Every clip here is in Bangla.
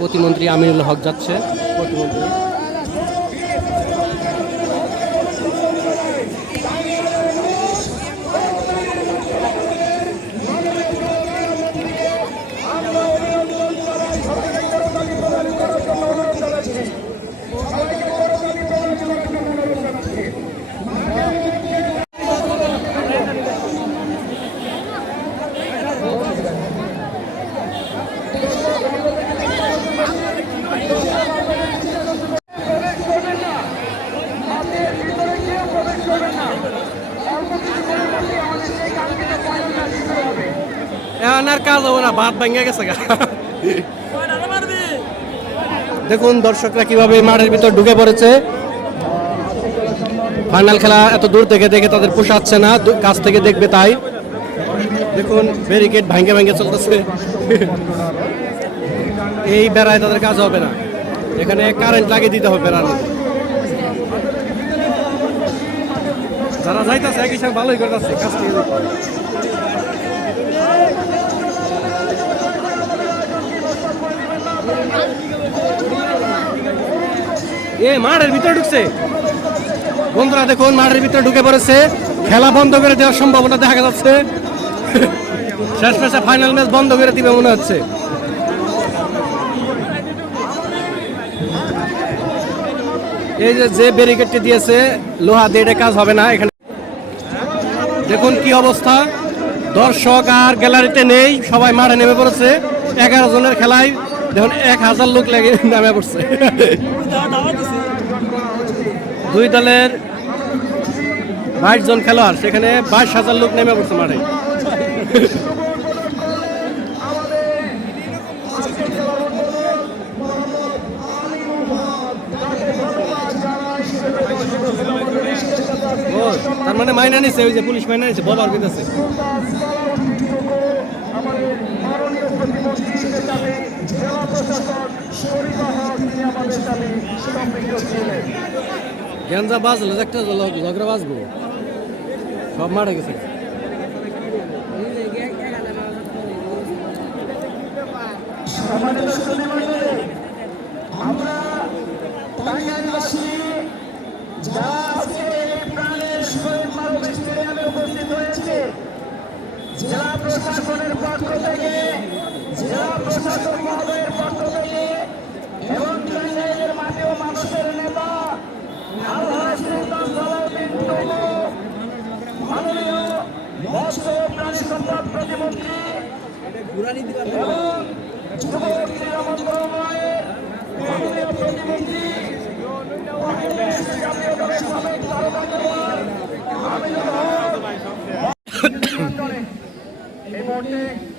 প্রতিমন্ত্রী আমিনুল হক যাচ্ছে। প্রতিমন্ত্রী আর কাজ হবো না, ভাত ভেঙে গেছে। দেখুন দর্শকরা কিভাবে মাঠের ভিতর ঢুকে পড়েছে। ফাইনাল খেলা এত দূর থেকে দেখে তাদের পোষাচ্ছে না, কাছ থেকে দেখবে তাই। দেখুন ব্যারিকেড ভাঙ্গে ভাঙ্গে চলতেছে। এই বেড়ায় তাদের কাজ হবে না, এখানে কারেন্ট লাগিয়ে দিতে হবে বেড়ার মধ্যে। যারা যাইতেছে একই সঙ্গে ভালোই করতেছে কাজ থেকে। এ মাঠের ভিতরে ঢুকছে বন্ধুরা, দেখুন মাঠের ভিতরে ঢুকে পড়েছে। খেলা বন্ধ করে দেওয়ার সম্ভাবনা দেখা যাচ্ছে। শেষ ম্যাচে ফাইনাল ম্যাচ বন্ধ করে দিবে মনে হচ্ছে। এই যে ব্যারিকেডটি দিয়েছে লোহা দিয়ে, এটা কাজ হবে না এখানে। দেখুন কি অবস্থা, দর্শক আর গ্যালারিতে নেই, সবাই মাঠে নেমে পড়েছে। 11 জনের খেলায় দেখুন 1000 লোক লেগে নামে পড়ছে। দুই দলের 22 জন খেলোয়াড়, সেখানে 22,000 লোক নেমে পড়ছে মাঠে। তার মানে মাইনা নিছে, ওই যে পুলিশ মাইনা নিছে, বলার বিদেছে। গেঞ্জা বাজলো, একটা ঝগড়া বাজবো, সব মারা গেছে। আমরা টাঙ্গাইলবাসী যারা আজকে এই প্রাণের শহীদ মানবিক স্টেডিয়ামে উপস্থিত হয়েছে, জেলা প্রশাসনের পক্ষ থেকে, জেলা প্রশাসক মহোদয়ের পক্ষ থেকে এবং টাঙ্গাইলের মাটি ও মানুষের নেতা আলহাজ সুলতান সালাউদ্দিন টুকু, মাননীয় মৎস্য ও প্রাণী সম্পদ প্রতিমন্ত্রী এবং যুব ক্রীড়া মন্ত্রণালয়ের মাননীয় প্রতিমন্ত্রী জাতীয় দলের সাবেক তারকা খেলোয়াড় আমিনুল হক।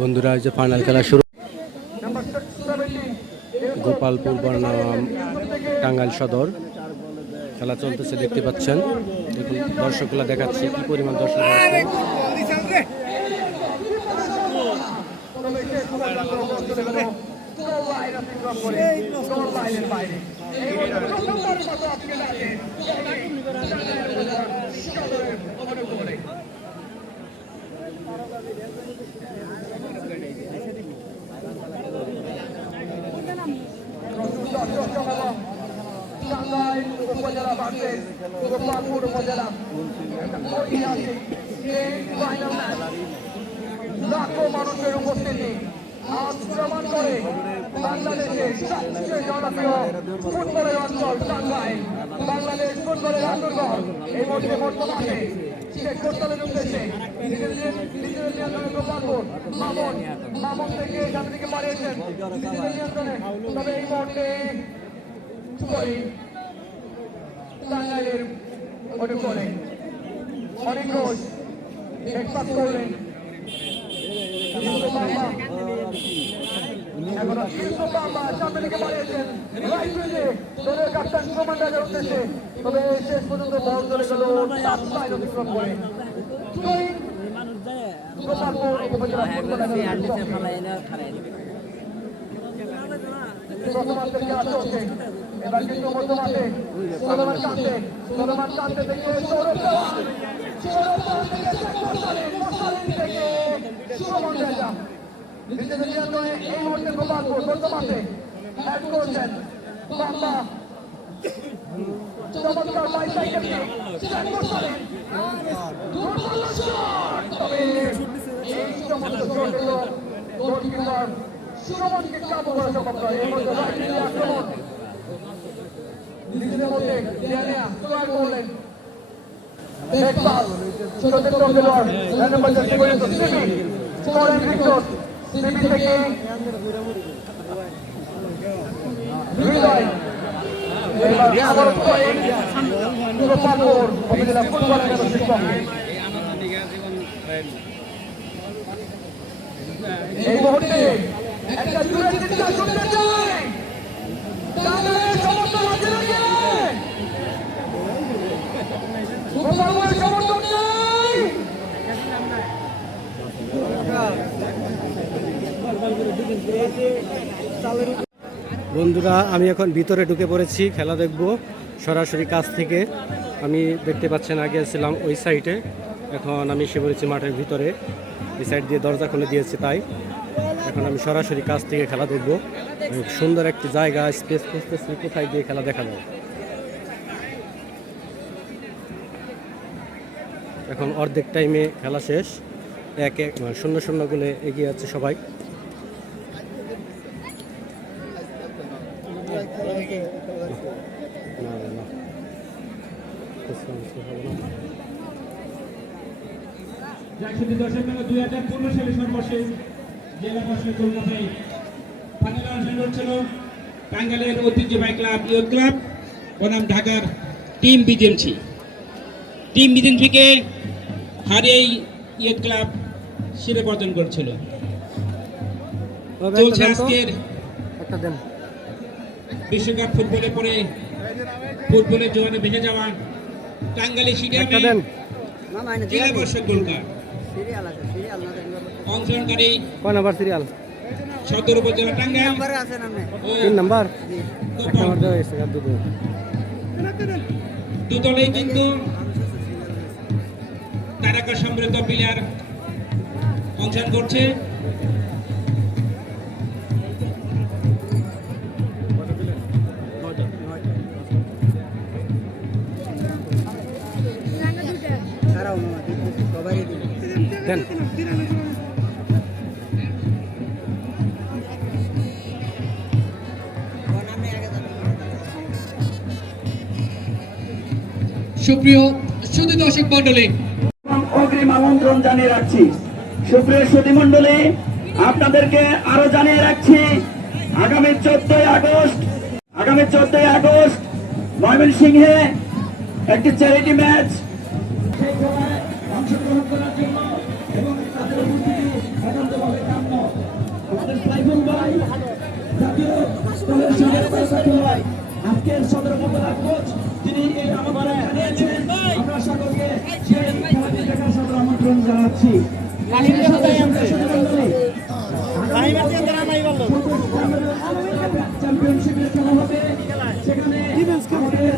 বন্ধুরা যে ফাইনাল খেলা শুরু, গোপালপুর বনাম টাঙ্গাইল সদর খেলা চলতেছে, দেখতে পাচ্ছেন। দেখুন দর্শকগুলা দেখাচ্ছে কি পরিমাণ দর্শক আছে। টাঙ্গাইল উপজেলা ভার্সেস গোপালপুর উপজেলা ঐতিহাসিক এই ফাইনাল ম্যাচ, লাখো মানুষের উপস্থিতি আজ প্রমাণ করে বাংলাদেশের সবচেয়ে জনপ্রিয় ফুটবলের অঞ্চল টাঙ্গাইল, বাংলাদেশ ফুটবলের আন্দোলন এই মুহূর্তে বর্তমানে শেখ কোস্টালের উদ্দেশ্যে নিজেদের নিয়ন্ত্রণে গোপালপুর মামুন থেকে এখান থেকে পাঠিয়েছেন নিজেদের নিয়ন্ত্রণে। তবে এই মুহূর্তে টাঙ্গাইলের ওটা করে অনেক রোজ ব্রেকফাস্ট করলেন। এখন সামনে থেকে বাড়িয়েছেন ফিল্ডে দলের ক্যাপ্টেন সুমন রাজার উদ্দেশ্যে, তবে শেষ পর্যন্ত বল চলে গেল টাচ লাইন অতিক্রম করে। গোপালপুর উপজেলা ফুটবল একাডেমি প্রথমার্ধের খেলা চলছে। এবার কিন্তু মধ্যমাঠে সলমান কান্তে থেকে সৌরভ দেওয়ান, থেকে মোসালিন থেকে সুমন রাজা। নিজেদের নিয়ন্ত্রণে এই মুহূর্তে গোপালপুর মধ্যমাঠে হেড করছেন বাম্বা। চমৎকার বাইসাইকেল মোসালিন, দুর্বল শট, তবে এই চমৎকার শট এলো গোলকিপার সুমনকে কাবু করা সম্ভব নয়। এর মধ্যে রাইট মিডে আক্রমণ নিজেদের মধ্যে তৈরি করলেন দেখভাল ছোটদের খেলোয়াড় নম্বর 10 পর্যন্ত সিবি ফরেন ভিক্টর, সিবি থেকে হৃদয়। এবার আবার পয়েন্ট গোপালপুর উপজেলা ফুটবল একাডেমির পক্ষে। এই মুহূর্তে একটা জুড়ে চিৎকার শুনতে চাই, টাঙ্গাইলের সমর্থন আছে নাকি? গোপালপুরের সমর্থন নেই। বন্ধুরা, আমি এখন ভিতরে ঢুকে পড়েছি, খেলা দেখব সরাসরি কাছ থেকে। আমি দেখতে পাচ্ছেন আগে ছিলাম ওই সাইডে, এখন আমি এসে পড়েছি মাঠের ভিতরে। এই সাইড দিয়ে দরজা খুলে দিয়েছে, তাই এখন আমি সরাসরি কাছ থেকে খেলা দেখব। সুন্দর একটি জায়গা, স্পেস খুঁজতেছি কোথায় দিয়ে খেলা দেখা যায়। এখন অর্ধেক টাইমে খেলা শেষ, 1-0 গোলে এগিয়ে আছে সবাই। টাঙ্গাইলের ঐতিহ্যবাহী ক্লাব ইয়ুথ ক্লাব বনাম ঢাকার টিম বিজেএমসি। টিম বিজেএমসিকে হারিয়ে ইয়ুথ ক্লাব শিরোপা অর্জন করেছিল। চলছে আজকের বিশ্বকাপ ফুটবলে পরে ফুটবলের জোয়ারে ভেসে যাওয়া টাঙ্গাইল স্টেডিয়ামে জেলা পরিষদ গোলকার অংশগ্রহণকারী কয় নাম্বার সিরিয়াল? সদর উপজেলা টাঙ্গাইল 3 নাম্বার। দুদলেই কিন্তু তারকা সমৃদ্ধ প্লেয়ার অংশগ্রহণ করছে। সুপ্রিয় সুধী দর্শক মন্ডলী, অগ্রিম আমন্ত্রণ জানিয়ে রাখছি। সুপ্রিয় সুধী মন্ডলী, আপনাদেরকে আরো জানিয়ে রাখছি আগামী 14ই আগস্ট ময়মনসিংহে একটি চ্যারিটি ম্যাচ। সেই খেলায় অংশগ্রহণ করার জন্য এবং তাদের উপস্থিতি একান্তভাবে কাম্য। আমাদের সাইফুল ভাই জাতীয় দলের সঙ্গে খেলায় আজকের সদর উপজেলা কোচ, তিনি এই আমন্ত্রণ জানিয়েছেন। আমরা সকলকে সেই খেলাটি দেখার সদর আমন্ত্রণ জানাচ্ছি। চ্যাম্পিয়নশিপের খেলা হবে, সেখানে আমাদের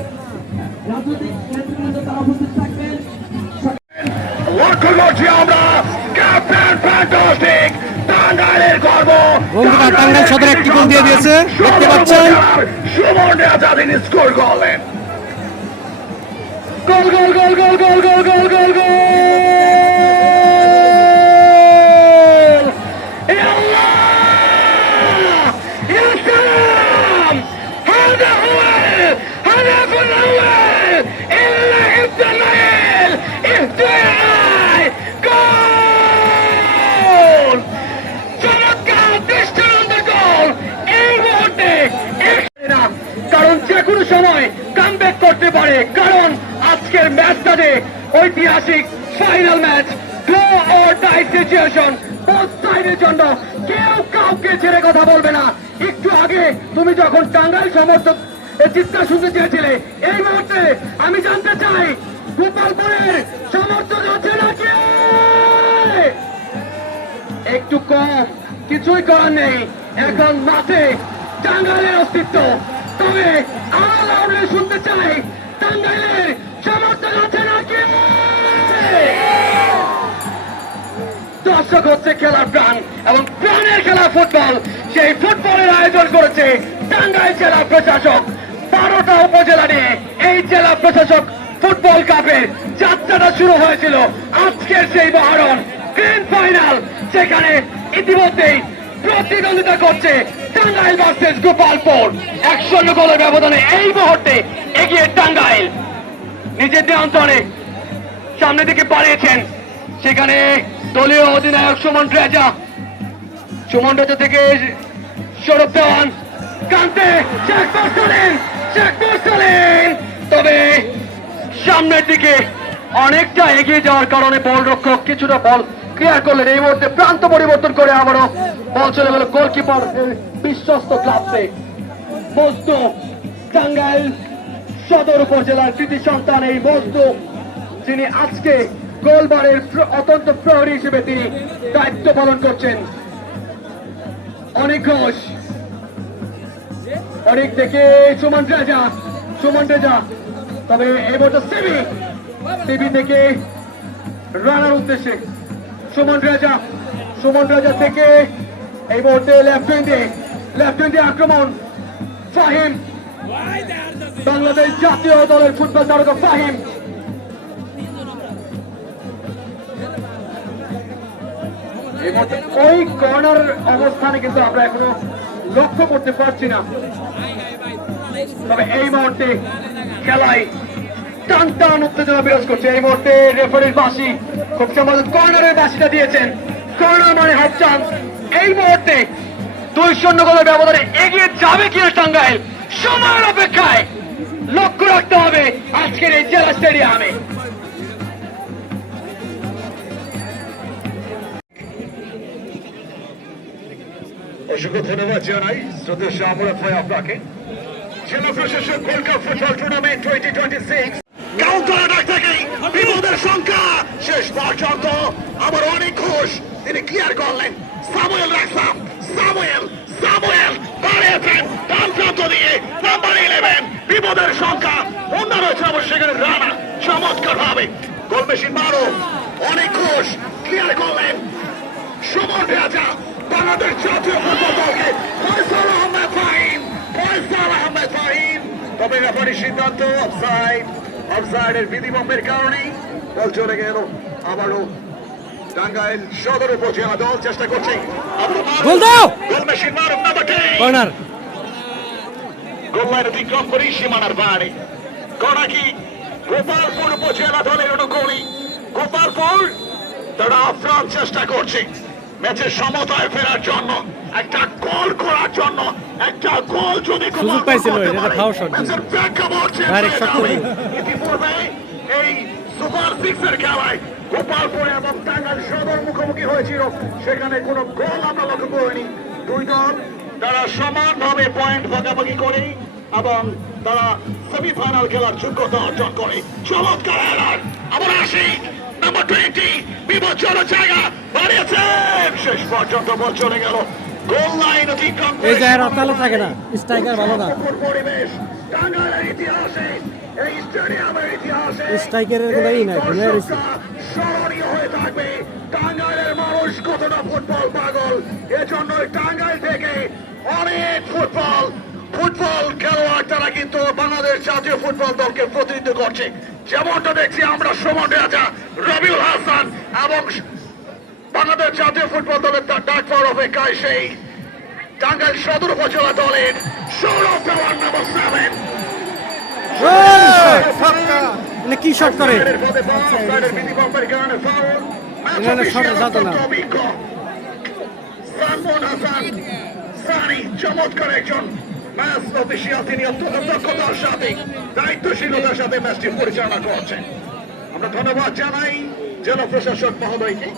রাজনৈতিক নেতৃবৃন্দ তারা উপস্থিত থাকবেন। বন্ধুরা, টাঙ্গাইল সদর একটি গোল দিয়ে দিয়েছে, দেখতে পাচ্ছেন। সুমন রাজা তিনি স্কোর করলেন। গোল গোল গোল গোল গোল গোল গোল গোল গোল! কারণ যে কোনো সময় কামব্যাক করতে পারে, কারণ আজকের ম্যাচটাতে ঐতিহাসিক final match, draw or tie situation. অফসাইডের জন্য কেউ কাউকে ছেড়ে কথা বলবে না। একটু আগে তুমি যখন টাঙ্গাইল সমর্থক চিৎকার শুনতে চেয়েছিলে, এই মুহূর্তে আমি জানতে চাই গোপালপুরের সমর্থক আছে নাকি? একটু কম, কিছুই করার নেই। এখন মাঠে টাঙ্গাইলের অস্তিত্ব। তবে আমরা শুনতে চাই টাঙ্গাইলের সমর্থক আছে নাকি? দর্শক হচ্ছে খেলার প্রাণ এবং প্রাণের খেলা ফুটবল। সেই ফুটবলের আয়োজন করেছে টাঙ্গাইল জেলা প্রশাসক। 12টা উপজেলা নিয়ে এই জেলা প্রশাসক ফুটবল কাপের যাত্রাটা শুরু হয়েছিল। আজকের সেই মহারণ গ্র্যান্ড ফাইনাল, সেখানে ইতিমধ্যেই প্রতিদ্বন্দ্বিতা করছে টাঙ্গাইল ভার্সেস গোপালপুর। 1-0 গোলের ব্যবধানে এই মুহূর্তে এগিয়ে টাঙ্গাইল। নিজের নিয়ন্ত্রণে সামনের দিকে বাড়িয়েছেন, সেখানে দলীয় অধিনায়ক সুমন রেজা। সুমন রেজা থেকে সৌরভ দেওয়ান, কান্তে শেখ মুরসালিন। তবে সামনের দিকে অনেকটা এগিয়ে যাওয়ার কারণে বল রক্ষক কিছুটা বল ক্লিয়ার করলেন। এই মুহূর্তে প্রান্ত পরিবর্তন করে আবারও বল চলে গেল গোলকিপার বিশ্বস্ত ক্লাবসে মজদু। টাঙ্গাইল সদর উপজেলার কৃতি সন্তান এই মজদু, যিনি আজকে গোলবারের অত্যন্ত প্রহরী হিসেবে তিনি দায়িত্ব পালন করছেন। অনেক ঘোষ, অনেক থেকে সুমন রেজা। তবে এই মুহূর্তে সিবি থেকে রানার উদ্দেশ্যে সুমন রেজা থেকে এই মুহূর্তে লেফট উইন্ডে আক্রমণ ফাহিম, বাংলাদেশ জাতীয় দলের ফুটবল তারকা ফাহিম। এই মুহূর্তে ওই কর্নার অবস্থানে কিন্তু আমরা এখনো লক্ষ্য করতে পারছি না। তবে এই মুহূর্তে খেলায় টান উত্তেজনা বিরাজ করছে। এই মুহূর্তে রেফারির বাঁশি, খুব সম্ভবত কর্নারের বাঁশিটা দিয়েছেন। কর্নার মানে হাফ চান্স। এই মুহূর্তে 2-0 গোলের ব্যবধানে এগিয়ে যাবে কিনা টাঙ্গাইল, সময়ের অপেক্ষায়। লক্ষ্য রাখতে হবে আজকের এই জেলা স্টেডিয়ামে। অসংখ্য ধন্যবাদ জানাই শ্রদ্ধেয় আমরা ভাই আপনাকে। জেলা প্রশাসক gold cup football tournament 2026 counter attack থেকেই বিপদের সংখ্যা শেষ পর্যন্ত আবার অনেক ঘোষ তিনি ক্লিয়ার করলেন। সামুয়েল বাড়িয়েছেন ডান প্রান্ত দিয়ে নাম্বার 11 বিপদের সংখ্যা। অন্য রয়েছে অবশ্য সেখানে রানা, চমৎকার ভাবে গোল মেশিন মারো। অনেক ঘোষ ক্লিয়ার করলেন। সুমন রেজা বাংলাদেশ জাতীয় ফুটবল দলকে ফয়সাল আহমেদ ফাহিম। তবে রেফারির সিদ্ধান্ত অফসাইডের বিধিবম্বের কারণে বল চলে গেল। আবারও টাঙ্গাইল সদর উপজেলা দল চেষ্টা করছে। গোল দাও, গোল মেশিন মারুফ নাম্বার 10 কর্নার। গোল লাইন অতিক্রম করে সীমানার বাইরে। কর্নাকি গোপালপুর উপজেলা দলের অনুকূলী। গোপালপুর তারা আপ্রাণ চেষ্টা করছে ম্যাচের সমতায় ফেরার জন্য, একটা গোল করার জন্য। একটা গোল যদি সুযোগ পাইছিল, এটা খাওয়া শট। ডাইরেক্ট শট করে ইতিপূর্বে এই সুপার 6 এর খেলায় গোপালপুর এবং টাঙ্গাইল সদর মুখোমুখি হয়েছিল, সেখানে কোনো গোল আমরা লক্ষ্য করিনি। দুই দল তারা সমানভাবে পয়েন্ট ভাগাভাগি করে এবং তারা সেমিফাইনাল খেলার যোগ্যতা অর্জন করে। চমৎকার এলার আবার আশিক নাম্বার 20 বিপজ্জনক জায়গা বাড়িয়েছেন, শেষ পর্যন্ত বল চলে গেল গোল লাইন অতিক্রম করে। এই জায়গায় রাতালে থাকে না, স্ট্রাইকার ভালো না। পরিবেশ টাঙ্গাইলের ইতিহাসে, এই স্টেডিয়ামের ইতিহাসে স্ট্রাইকারের কোনো ই নাই, ঘুরে রয়েছে। স্মরণীয় হয়ে থাকবে। টাঙ্গাইলের মানুষ কতটা ফুটবল পাগল, এজন্য টাঙ্গাইল থেকে অনেক ফুটবল খেলোয়াড় তারা কিন্তু বাংলাদেশ জাতীয় ফুটবল দলকে প্রতিনিধিত্ব করছে। যেমনটা দেখছি আমরা সুমন রেজা, রবিউল হাসান এবং বাংলাদেশ জাতীয় ফুটবল দলের ডাক পাওয়ার অপেক্ষায় সেই টাঙ্গাইল সদর উপজেলা দলের সৌরভ দেওয়ান নাম্বার 7। কি শট করে চমৎকার একজন ম্যাচ অফিসিয়াল, তিনি অত্যন্ত দক্ষতার সাথে দায়িত্বশীলতার সাথে ম্যাচটি পরিচালনা করছেন। আমরা ধন্যবাদ জানাই জেলা প্রশাসক মহোদয়কে,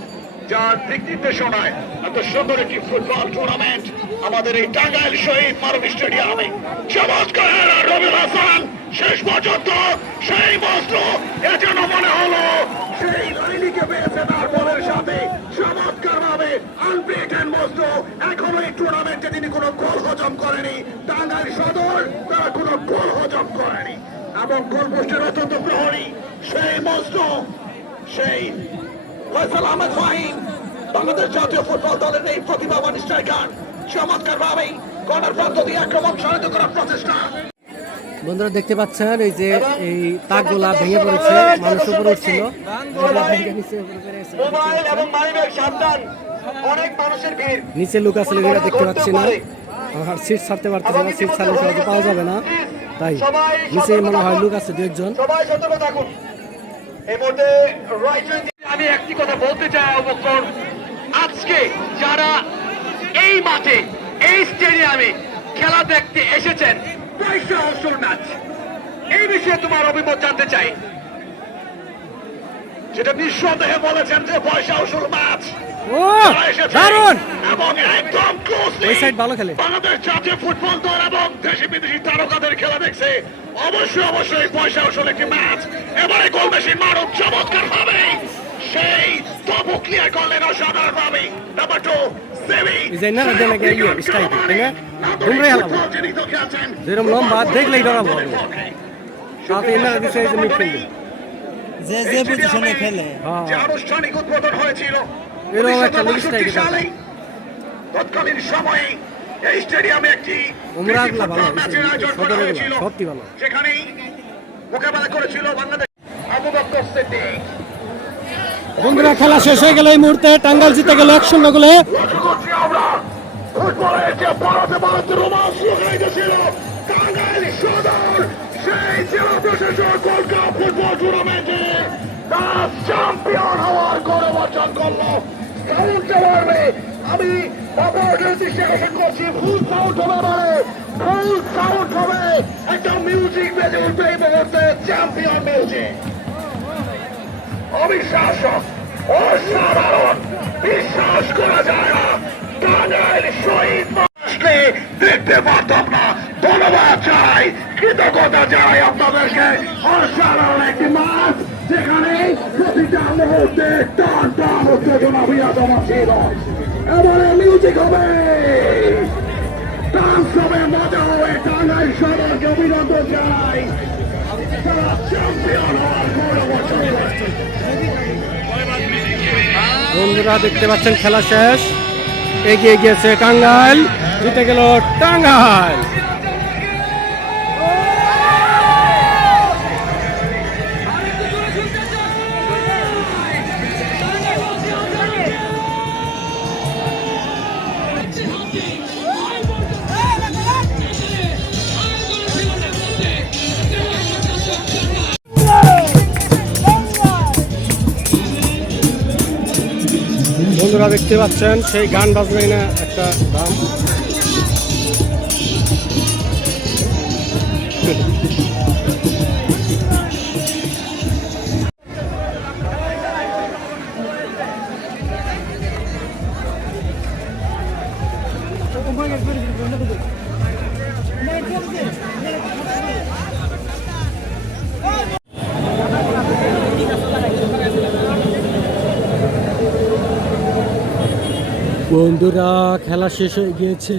যার দিক নির্দেশনায় এত সুন্দর একটি ফুটবল টুর্নামেন্ট আমাদের এই টাঙ্গাইল শহীদ মারুফ স্টেডিয়ামে চমৎকার রবিউল হাসান শেষ পর্যন্ত সেই বস্ত্র এ যেন মনে হলো সেই লাইনিকে পেয়েছে তার বলের সাথে চমৎকার ভাবে আনবিটেন বস্ত্র। এখনো এই টুর্নামেন্টে তিনি কোনো গোল হজম করেনি, টাঙ্গাইল সদর তারা কোনো গোল হজম করেনি এবং গোল পোস্টের অত্যন্ত প্রহরী সেই বস্ত্র সেই ফয়সাল আহমেদ ফাহিম বাংলাদেশ জাতীয় ফুটবল দলের এই প্রতিভাবান স্ট্রাইকার চমৎকার ভাবে কর্নার প্রান্ত দিয়ে আক্রমণ সারিত করার প্রচেষ্টা। বন্ধুরা দেখতে পাচ্ছেন এই যে এই তাকগুলা ভেঙে পড়েছে, মানুষ উপরে উঠছিল, মোবাইল এবং মানিব্যাগ সাবধান, অনেক মানুষের ভিড়। নিচে লোক আছে, এরা দেখতে পাচ্ছি না, আর সিট ছাড়তে পারতেছে না, সিট ছাড়লে সহজে পাওয়া যাবে না, তাই নিচে মনে হয় লোক আছে দু একজন। সবাই সতর্ক থাকুন। এই মুহূর্তে আমি একটি কথা বলতে চাই অবকর, আজকে যারা এই মাঠে এই স্টেডিয়ামে খেলা দেখতে এসেছেন, পয়সা অসল ম্যাচ, এই বিষয়ে তোমার অভিমত জানতে চাই। যেটা নিঃসন্দেহে বলেছেন যে পয়সা উসুল ম্যাচ ও দারুণ, এবং একদম ক্লোজলি এই সাইড ভালো খেলে। বাংলাদেশ জাতীয় ফুটবল দল এবং দেশি বিদেশি তারকাদের খেলা দেখছে, অবশ্যই পয়সা উসুল একটি ম্যাচ। এবারে গোল মেশিন মারুফ চমৎকার ভাবে সেই টপও ক্লিয়ার করলেন অসাধারণ ভাবে। নাম্বার 2 সেমি ডিজাইনার দেন লাগে ইয়ে স্টাইল, তাই না? ঘুমরে হালাবো যেরকম লম্বা দেখলেই ডরাবো, সাথে এনারা দিছে এই যে মিডফিল্ডে যে যে পজিশনে খেলে যে আনুষ্ঠানিক উদ্বোধন হয়েছিল এরকম একটা লুক স্টাইল সালে তৎকালীন সময়ে এই স্টেডিয়ামে একটি উমরাগুলা ভালো ম্যাচের আয়োজন করা হয়েছিল, সত্যি ভালো। যেখানেই মোকাবেলা করেছিল বাংলাদেশ আবু বকর সিদ্দিক। বন্ধুরা খেলা শেষ হয়ে গেল এই মুহূর্তে, টাঙ্গাইল জিতে গেল 1-0 গোলে। লক্ষ্য করছি আমরা ফুটবলের যে ভারত রোমাঞ্চ লুকাইতেছিল, টাঙ্গাইল সদর সেই জেলা প্রশাসক গোল্ড কাপ ফুটবল টুর্নামেন্টে তারা চ্যাম্পিয়ন হওয়ার গৌরব অর্জন করলো। সাউন্ড পারবে, আমি অপারেটর দৃষ্টি করছি, ফুল সাউন্ড হবে, ফুল সাউন্ড হবে, একটা মিউজিক বেজে উঠবে এই মুহূর্তে, চ্যাম্পিয়ন মিউজিক। অবিশ্বাস্য, অসাধারণ, বিশ্বাস করা যায় না, টাঙ্গাইল শহীদ মানুষকে দেখতে পারতাম না। ধন্যবাদ চাই, কৃতজ্ঞতা চাই আপনাদেরকে। অসাধারণ একটি মাঠ, যেখানে প্রতিটা মুহূর্তে টান টান উত্তেজনা বিরাজমান ছিল। এবারে মিউজিক হবে, ডান্স হবে, মজা হবে। টাঙ্গাইল সদরকে অভিনন্দন জানাই, তারা চ্যাম্পিয়ন হওয়ার গৌরব অর্জন করেছে। বন্ধুরা দেখতে পাচ্ছেন খেলা শেষ, এগিয়ে গিয়েছে টাঙ্গাইল, জিতে গেল টাঙ্গাইল। বন্ধুরা দেখতে পাচ্ছেন সেই গান বাজনাই না একটা দাম। বন্ধুরা খেলা শেষ হয়ে গিয়েছে।